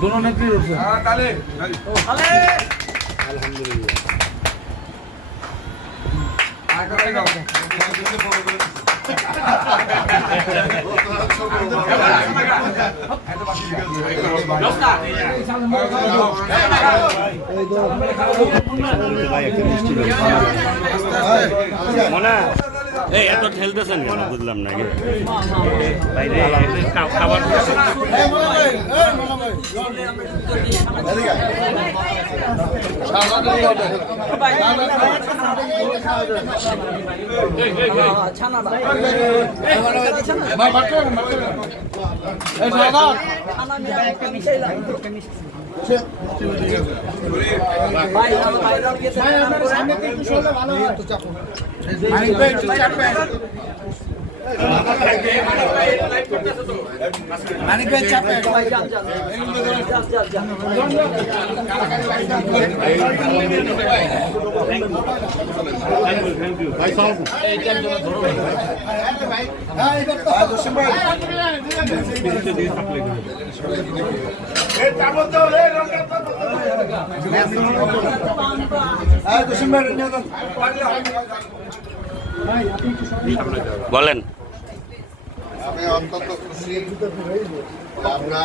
दोनों नेत्री उठছে এই এত ঠেলতেছেন কেন বুঝলাম না বাইরে খাবার মানিক ভাই চাপে বলেন। আমি অত্যন্ত খুশি আমরা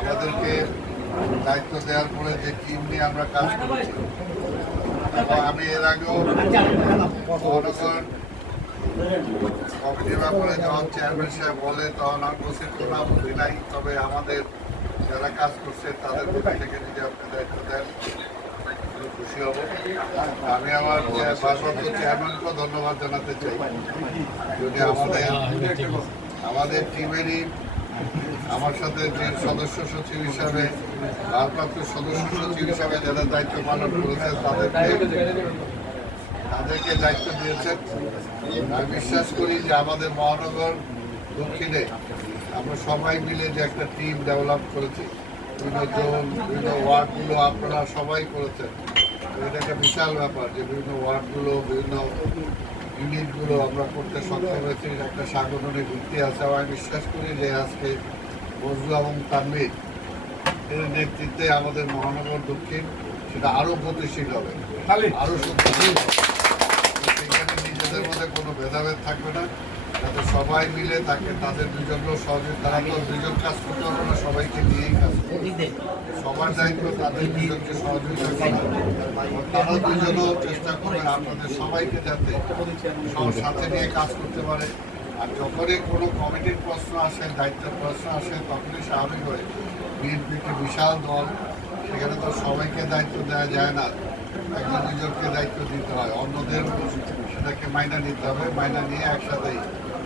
আমাদেরকে দায়িত্ব দেওয়ার পরে যে টিম নিয়ে আমরা কাজ করছি এবং আমি এর আগেও মহানগর কমিটির ব্যাপারে যখন চেয়ারম্যান সাহেব বলে তখন আগ্রহের কোনো আপত্তি নাই, তবে আমাদের যারা কাজ করছে তাদের প্রতি থেকে যদি আপনি দায়িত্ব দেন খুশি হব। আমি আমার ভারপ্রাপ্ত চেয়ারম্যানকেও ধন্যবাদ জানাতে চাই। যদি আমাদের টিমেরই আমার সাথে যে সদস্য সচিব হিসাবে ভারপ্রাপ্ত সদস্য সচিব হিসাবে যারা দায়িত্ব পালন করেছে তাদেরকে দায়িত্ব দিয়েছেন। আমি বিশ্বাস করি যে আমাদের মহানগর দক্ষিণে আমরা সবাই মিলে যে একটা টিম ডেভেলপ করেছি, বিভিন্ন জোন বিভিন্ন ওয়ার্ডগুলো আপনারা সবাই করেছেন। এটা একটা বিশাল ব্যাপার যে বিভিন্ন ওয়ার্ডগুলো বিভিন্ন ইউনিটগুলো আমরা করতে সক্ষম হয়েছি। একটা সাংগঠনিক ভিত্তি আছে। আমি বিশ্বাস করি যে আজকে বজলু এবং তানভীর এর নেতৃত্বে আমাদের মহানগর দক্ষিণ সেটা আরও গতিশীল হবে, আরও শক্তিশালী হবে। সেখানে নিজেদের মধ্যে কোনো ভেদাভেদ থাকবে না, যাতে সবাই মিলে তাকে তাদের দুজনকেও সহযোগিতা, তারা তো দুজন কাজ করতে হবে না, সবাইকে নিয়েই কাজ করবে। সবার দায়িত্ব তাদের দুজনকে সহযোগিতা করা। তারা দুজনও চেষ্টা করবেন আপনাদের সবাইকে যাতে সবার সাথে নিয়ে কাজ করতে পারে। আর যখনই কোনো কমিটির প্রশ্ন আসে, দায়িত্বের প্রশ্ন আসে, তখনই স্বাভাবিক হয়ে বিএনপি একটি বিশাল দল, সেখানে তো সবাইকে দায়িত্ব দেওয়া যায় না, একজন দুজনকে দায়িত্ব দিতে হয়, অন্যদের সেটাকে মাইনা নিতে হবে। মাইনা নিয়ে একসাথেই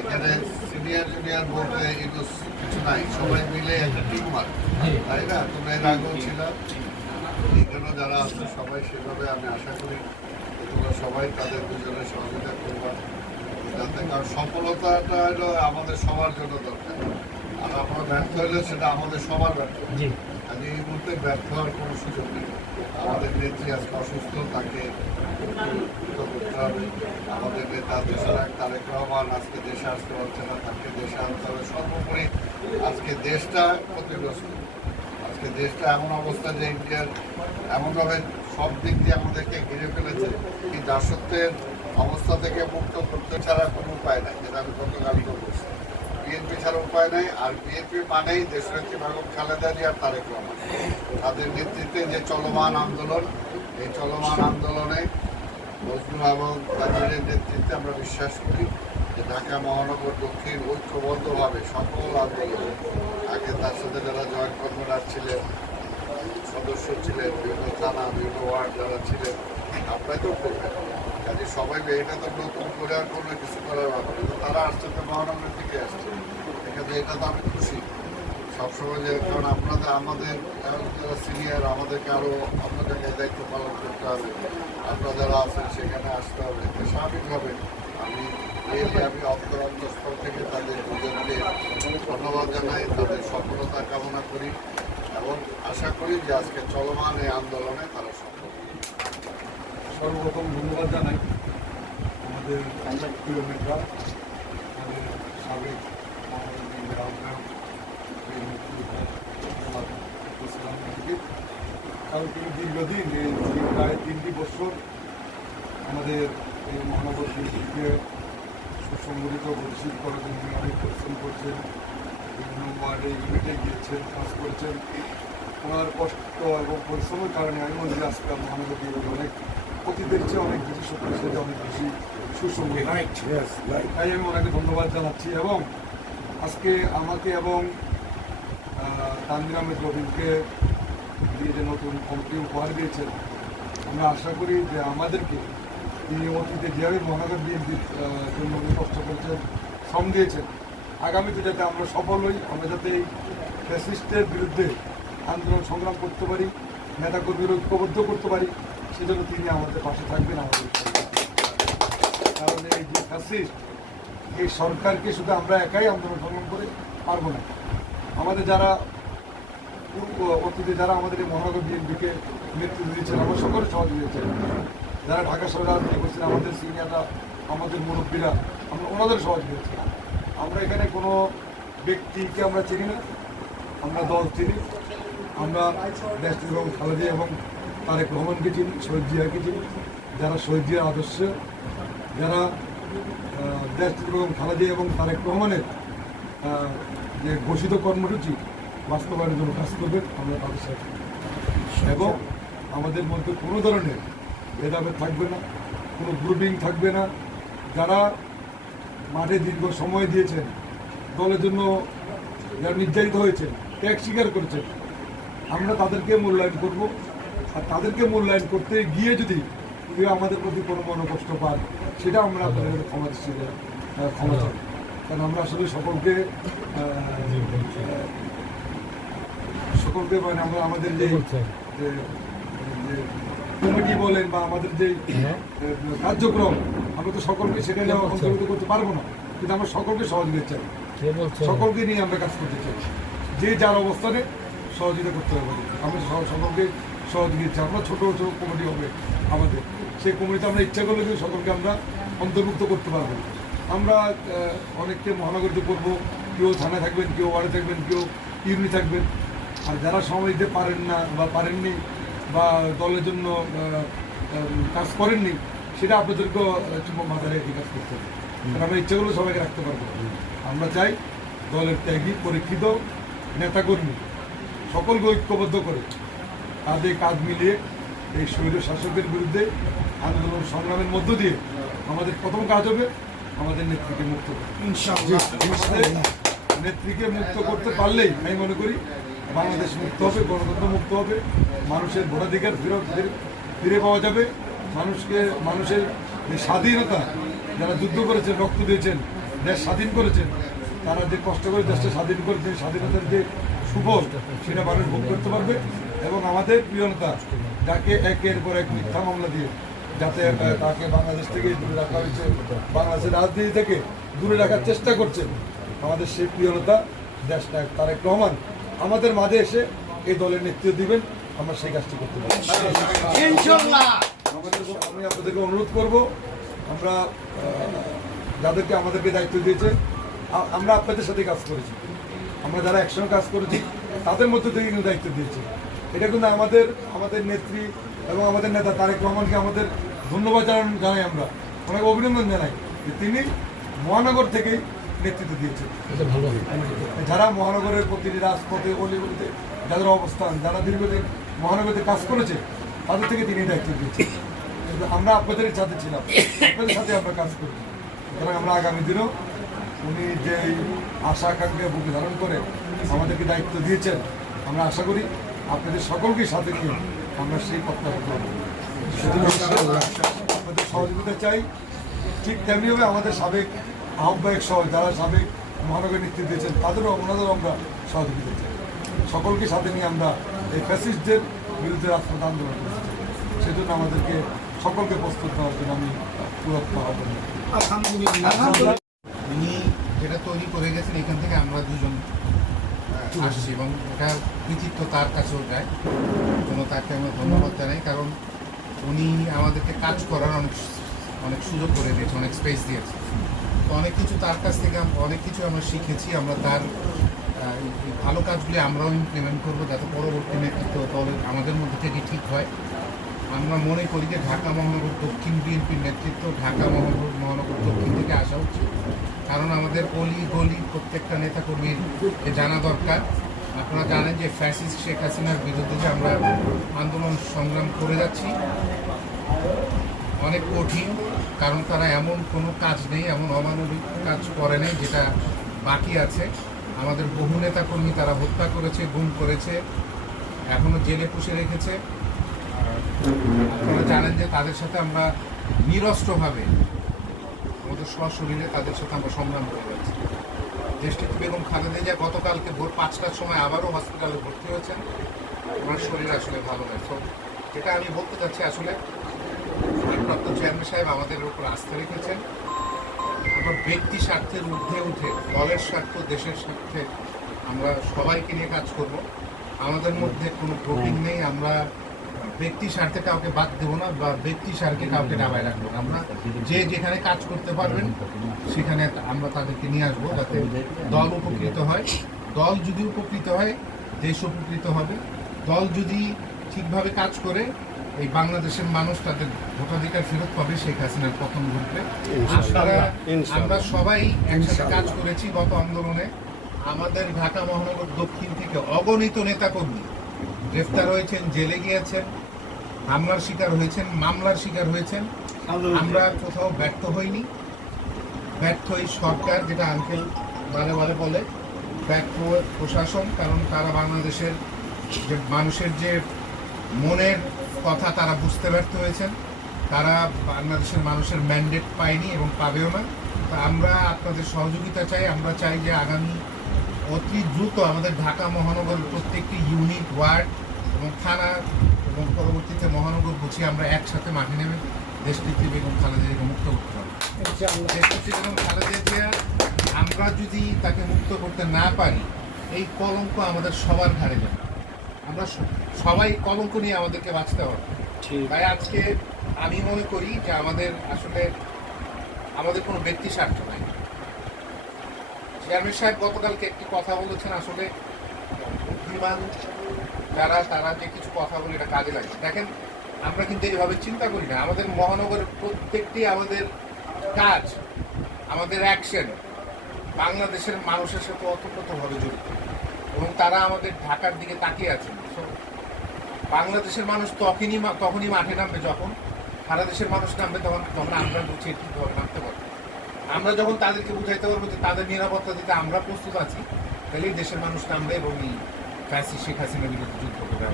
এখানে সিনিয়র জুনিয়র বলতে এগুলো কিছু নাই, সবাই মিলে একটা টিম ওয়ার্ক, তাই না? তোমরা এর আগেও ছিল, এখানেও যারা আছে সবাই সেভাবে আমি আশা করি তোমরা সবাই তাদের দুজনের সহযোগিতা করবা, যাতে কারণ সফলতাটা হলো আমাদের সবার জন্য দরকার। আর আমরা ব্যর্থ হলে সেটা আমাদের সবার ব্যর্থ। আজ এই মুহূর্তে ব্যর্থ হওয়ার কোনো সুযোগ নেই। আমাদের নেত্রী আজকে অসুস্থ, তাকে করতে হবে। আমাদের নেতা দেশনায়ক তারেক রহমান আজকে দেশে আসতে পারছে না, তাকে দেশে আনতে হবে। সর্বোপরি আজকে দেশটা ক্ষতিগ্রস্ত, আজকে দেশটা এমন অবস্থা যে ইন্ডিয়ার এমনভাবে সব দিক দিয়ে আমাদেরকে ঘিরে ফেলেছে, এই দাসত্বের অবস্থা থেকে মুক্ত করতে ছাড়া কোনো উপায় নাই, যেটা আমি গতকালকে বলছি। বিএনপি ছাড়া উপায় নাই। আর বিএনপি মানেই দেশনেত্রী বেগম খালেদা জিয়া আর তারেক রহমান, তাদের নেতৃত্বে যে চলমান আন্দোলন, এই চলমান আন্দোলনে বজলু এবং তাদের নেতৃত্বে আমরা বিশ্বাস করি যে ঢাকা মহানগর দক্ষিণ ঐক্যবদ্ধভাবে সকল আন্দোলন, আগে তার সাথে যারা জয়েন্ট কনভেনার ছিলেন, সদস্য ছিলেন, বিভিন্ন থানা বিভিন্ন ওয়ার্ড যারা ছিলেন, আপনারা তো করবেন। কাজে সবাই এটা তো নতুন করে আর কোনো কিছু করার ব্যাপার, তারা আসছে তো মহানগরের দিকে আসছে, এখানে এটা তো আমি খুশি সবসময় যে, কারণ আপনাদের আমাদের যারা সিনিয়র আমাদেরকে আরও অন্য জায়গায় দায়িত্ব পালন করতে হবে, আপনারা যারা আছেন সেখানে আসতে হবে। স্বাভাবিকভাবে আমি অন্তরস্থল থেকে তাদের দুজনকে ধন্যবাদ জানাই, তাদের সফলতা কামনা করি এবং আশা করি যে আজকে চলমান এই আন্দোলনে তারা সফল। সর্বপ্রথম ধন্যবাদ জানাই আমাদের প্রিয় নেতা সাবেক মহানগর আহ্বায়ক কারণ তিনি দীর্ঘদিন প্রায় 3টি বছর আমাদের এই মহানগর বিএনপিকে সুসংগঠিত গতিশীল করার জন্য অনেক পরিশ্রম করছেন, বিভিন্ন ওয়ার্ডে ইউনিটে গিয়েছেন, কাজ করেছেন। ওনার কষ্ট এবং পরিশ্রমের কারণে আমি মনে করি আজকে মহানগর বিএনপি অনেক অতীতের চেয়ে অনেক বেশি শক্তিশালী, অনেক বেশি সুসংগঠিত। তাই আমি ওনাকে ধন্যবাদ জানাচ্ছি এবং আজকে আমাকে এবং তানভীর আহমেদ রবিনকে দিয়ে যে নতুন কমিটি উপহার দিয়েছেন, আমরা আশা করি যে আমাদেরকে তিনি অতীতে যেভাবে মহানগর বিএনপির জন্য কষ্ট করেছেন, শ্রম দিয়েছেন, আগামীতে যাতে আমরা সফল হই, আমরা যাতে এই ফ্যাসিস্টের বিরুদ্ধে আন্দোলন সংগ্রাম করতে পারি, নেতাকর্মীর ঐক্যবদ্ধ করতে পারি, সেজন্য তিনি আমাদের পাশে থাকবেন। আমাদের কারণ এই যে ফ্যাসিস্ট, এই সরকারকে শুধু আমরা একাই আন্দোলন সংগ্রাম করে পারবো না। আমাদের যারা অতীতে যারা আমাদের এই মহানগর বিএনপিকে নেতৃত্ব দিয়েছেন, আমরা সকলে সহযোগী হয়েছেন, যারা ঢাকা শহরে রাজনীতি করছেন, আমাদের সিনিয়ররা, আমাদের মুরব্বীরা, আমরা ওনাদের সহযোগী হয়েছি। আমরা এখানে কোনো ব্যক্তিকে আমরা চিনি না, আমরা দল চিনি। আমরা দেশ এবং খালেদা এবং তারেক রহমানকে চিনি, শহীদ জিয়াকে চিনি, যারা শহীদ জিয়ার আদর্শ, যারা দেশ এবং খালেদা এবং তারেক রহমানের যে ঘোষিত কর্মসূচি বাস্তবায়নের জন্য কাজ করবেন, আমরা তাদের সাথে। এবং আমাদের মধ্যে কোনো ধরনের ভেদাভেদ থাকবে না, কোনো গ্রুপিং থাকবে না। যারা মাঠে দীর্ঘ সময় দিয়েছেন, দলের জন্য যারা নির্যাতিত হয়েছেন, ত্যাগ স্বীকার করেছেন, আমরা তাদেরকে মূল্যায়ন করব। আর তাদেরকে মূল্যায়ন করতে গিয়ে যদি কেউ আমাদের প্রতি কোনো মনোকষ্ট পান, সেটা আমরা আপনাদের ক্ষমা চাই। কারণ আমরা আসলে সকলকে মানে আমরা আমাদের যে কমিটি বলেন বা আমাদের যে কার্যক্রম, আমরা তো সকলকে সেখানে অন্তর্ভুক্ত করতে পারবো না, কিন্তু আমরা সকলকে সহযোগিতা চাই, সকলকে নিয়ে আমরা কাজ করতে চাই। যে যার অবস্থানে সহযোগিতা করতে হবে, আমরা সকলকে সহযোগিতা চাই। আমরা ছোটো ছোটো কমিটি হবে আমাদের, সেই কমিটিতে আমরা ইচ্ছা করলে কিন্তু সকলকে আমরা অন্তর্ভুক্ত করতে পারবো। আমরা অনেককে মহানগরীতে করবো, কেউ থানায় থাকবেন, কেউ ওয়ার্ডে থাকবেন, কেউ ইউনি থাকবেন। আর যারা সময় দিতে পারেন না বা পারেননি বা দলের জন্য কাজ করেননি, সেটা আপনাদেরকেও মাথায় রেখে কাজ করতে হবে। কারণ আমরা ইচ্ছা করলে সবাইকে রাখতে পারবো। আমরা চাই দলের ত্যাগী পরীক্ষিত নেতাকর্মী সকলকে ঐক্যবদ্ধ করে তাদের কাজ মিলিয়ে এই স্বৈর শাসকের বিরুদ্ধে আন্দোলন সংগ্রামের মধ্য দিয়ে আমাদের প্রথম কাজ হবে আমাদের নেত্রীকে মুক্ত করা। নেত্রীকে মুক্ত করতে পারলেই আমি মনে করি বাংলাদেশ মুক্ত হবে, গণতন্ত্র মুক্ত হবে, মানুষের ভোটাধিকার ফিরে পাওয়া যাবে। মানুষের যে স্বাধীনতা, যারা যুদ্ধ করেছেন, রক্ত দিয়েছেন, দেশ স্বাধীন করেছেন, তারা যে কষ্ট করে দেশটা স্বাধীন করেছে, স্বাধীনতার যে সুফল সেটা মানুষ ভোগ করতে পারবে। এবং আমাদের প্রিয় নেতা, যাকে একের পর এক মিথ্যা মামলা দিয়ে যাতে তাকে বাংলাদেশ থেকে দূরে রাখা হয়েছে, বাংলাদেশের রাজনীতি থেকে দূরে রাখার চেষ্টা করছেন, আমাদের সেই প্রিয় নেতা দেশ নায়ক তারেক রহমান আমাদের মাঝে এসে এই দলের নেতৃত্ব দিবেন। আমরা সেই কাজটি করতে পারি। আমি আপনাদেরকে অনুরোধ করব, আমরা যাদেরকে আমাদেরকে দায়িত্ব দিয়েছে, আমরা আপনাদের সাথে কাজ করেছি, আমরা যারা একসঙ্গে কাজ করেছি তাদের মধ্যে থেকে কিন্তু দায়িত্ব দিয়েছে। এটা কিন্তু আমাদের নেত্রী এবং আমাদের নেতা তারেক রহমানকে আমাদের ধন্যবাদ জানাই, আমরা ওনাকে অভিনন্দন জানাই যে তিনি মহানগর থেকেই নেতৃত্ব দিয়েছেন। যারা মহানগরের প্রতিটি রাজপথে অলিগলিতে যাদের অবস্থান, যারা দীর্ঘদিন মহানগরীতে কাজ করেছে, তাদের থেকে তিনি দায়িত্ব দিয়েছেন। কিন্তু আমরা আপনাদের সাথে ছিলাম, আপনাদের সাথে আমরা কাজ করি। সুতরাং আমরা আগামী দিনেও উনি যে আশা আকাঙ্ক্ষা বুকে ধারণ করে আমাদেরকে দায়িত্ব দিয়েছেন, আমরা আশা করি আপনাদের সকলকে সাথে নিয়ে আমরা সেই পথটা করব। আপনাদের সহযোগিতা চাই। ঠিক তেমনিভাবে আমাদের সাবেক আহ্বায়ক সহ যারা সাবেক মহানগর নেতৃত্ব দিয়েছেন, ওনাদেরও আমরা সহযোগিতা চাই। সকলকে সাথে নিয়ে আমরা এই ফ্যাসিস্টদের বিরুদ্ধে রাজপথ আন্দোলন করছি। সেজন্য আমাদেরকে সকলকে প্রস্তুত হওয়ার জন্য আমি পুরস্ত হব। আলহামদুলিল্লাহ, উনি যেটা তৈরি করে গেছেন, এখান থেকে আমরা দুজন আসছি এবং এটা কৃতিত্ব তার কাছেও যায়। তাকে আমরা ধন্যবাদ জানাই, কারণ উনি আমাদেরকে কাজ করার অনেক সুযোগ করে দিয়েছে, অনেক স্পেস দিয়েছে। তো অনেক কিছু তার কাছ থেকে অনেক কিছু আমরা শিখেছি। আমরা তার এই ভালো কাজগুলি আমরাও ইমপ্লিমেন্ট করবো, যাতে পরবর্তী নেতৃত্ব দল আমাদের মধ্যে থেকে ঠিক হয়। আমরা মনে করি যে ঢাকা মহানগর দক্ষিণ বিএনপির নেতৃত্ব ঢাকা মহানগর দক্ষিণ থেকে আসা উচিত, কারণ আমাদের অলি গলি প্রত্যেকটা নেতাকর্মীর জানা দরকার। আপনারা জানেন যে ফ্যাসিস্ট শেখ হাসিনার বিরুদ্ধে যে আমরা আন্দোলন সংগ্রাম করে যাচ্ছি অনেক কঠিন, কারণ তারা এমন কোনো কাজ নেই, এমন অমানবিক কাজ করে নেই যেটা বাকি আছে। আমাদের বহু নেতাকর্মী তারা হত্যা করেছে, গুম করেছে, এখনও জেলে পুষে রেখেছে। আপনারা জানেন যে তাদের সাথে আমরা নিরস্ত্রভাবে আমাদের সশরীরে তাদের সাথে আমরা সংগ্রাম করে যাচ্ছি। দেশটিতে বেগম খালেদা জিয়া গতকালকে ভোর 5টার সময় আবারও হসপিটালে ভর্তি হয়েছেন। ওনার শরীর আসলে ভালো নয়। তো যেটা আমি বলতে চাচ্ছি, আসলে ভারপ্রাপ্ত চেয়ারম্যান সাহেব আমাদের উপর আস্থা রেখেছেন। আমরা ব্যক্তি স্বার্থের ঊর্ধ্বে উঠে দলের স্বার্থ, দেশের স্বার্থে আমরা সবাইকে নিয়ে কাজ করব। আমাদের মধ্যে কোনো গ্রুপিং নেই। আমরা ব্যক্তি স্বার্থে কাউকে বাদ দেবো না বা ব্যক্তি স্বার্থে কাউকে ডাবায় রাখবো না। আমরা যে যেখানে কাজ করতে পারবেন সেখানে আমরা তাদেরকে নিয়ে আসবো, যাতে দল উপকৃত হয়। দল যদি উপকৃত হয়, দেশ উপকৃত হবে। দল যদি ঠিকভাবে কাজ করে, এই বাংলাদেশের মানুষ তাদের ভোটাধিকার ফেরত পাবে, শেখ হাসিনার পতন ঘটবে। আমরা সবাই একসাথে কাজ করেছি গত আন্দোলনে। আমাদের ঢাকা মহানগর দক্ষিণ থেকে অগণিত নেতাকর্মী গ্রেফতার হয়েছেন, জেলে গিয়েছেন, হামলার শিকার হয়েছেন, মামলার শিকার হয়েছেন। আমরা কোথাও ব্যর্থ হইনি। ব্যর্থ এই সরকার, যেটা আঙ্কেল বারে বারে বলে, ব্যর্থ প্রশাসন, কারণ তারা বাংলাদেশের যে মানুষের যে মনের কথা তারা বুঝতে ব্যর্থ হয়েছেন। তারা বাংলাদেশের মানুষের ম্যান্ডেট পায়নি এবং পাবেও না। তা আমরা আপনাদের সহযোগিতা চাই। আমরা চাই যে আগামী অতি দ্রুত আমাদের ঢাকা মহানগর প্রত্যেকটি ইউনিট, ওয়ার্ড এবং থানা এবং পরবর্তীতে মহানগর গুছিয়ে আমরা একসাথে মাঠে নেমে দেশটিকে বেগম খালেদা জিয়াকে মুক্ত করতে হবে। দেশটিকে বেগম খালেদা জিয়া আমরা যদি তাকে মুক্ত করতে না পারি, এই কলঙ্ক আমাদের সবার ঘাড়ে যাবে। আমরা সবাই কলঙ্ক নিয়ে আমাদেরকে বাঁচতে হবে। তাই আজকে আমি মনে করি যে আমাদের কোনো ব্যক্তি স্বার্থ নাই। চেয়ারম্যান সাহেব গতকালকে একটি কথা বলেছেন, আসলে বুদ্ধিমান যারা তারা যে কিছু কথা বলে এটা কাজে লাগে। দেখেন, আমরা কিন্তু এইভাবে চিন্তা করি না। আমাদের মহানগরের প্রত্যেকটি আমাদের কাজ, আমাদের অ্যাকশন বাংলাদেশের মানুষের সাথে ওতপ্রোতভাবে জড়িত, এবং তারা আমাদের ঢাকার দিকে তাকিয়ে আছেন। বাংলাদেশের মানুষ তখনই মাঠে নামবে যখন সারা দেশের মানুষ নামবে, তখন আমরা বুঝিয়ে ঠিকভাবে নামতে পারবো। আমরা যখন তাদেরকে বুঝাইতে পারবো যে তাদের নিরাপত্তা দিতে আমরা প্রস্তুত আছি, তাহলেই দেশের মানুষ নামবে এবং এই ফ্যাসিস্ট শেখ হাসিনার বিরুদ্ধে যুদ্ধ করবে।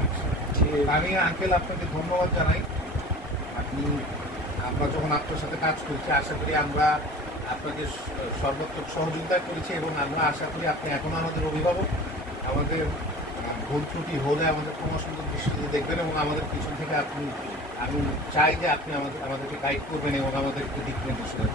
আমি আঙ্কেল আপনাকে ধন্যবাদ জানাই। আমরা যখন আপনার সাথে কাজ করছি, আশা করি আমরা আপনাকে সর্বাত্মক সহযোগিতা করেছি এবং আমরা আশা করি আপনি এখনো আমাদের অভিভাবক। আমাদের ভুল ত্রুটি হলে আমাদের কোনো সুন্দর দৃষ্টিতে দেখবেন এবং আমাদের পিছন থেকে আমি চাই যে আপনি আমাদেরকে গাইড করবেন এবং আমাদেরকে দিক নির্দেশ করবেন।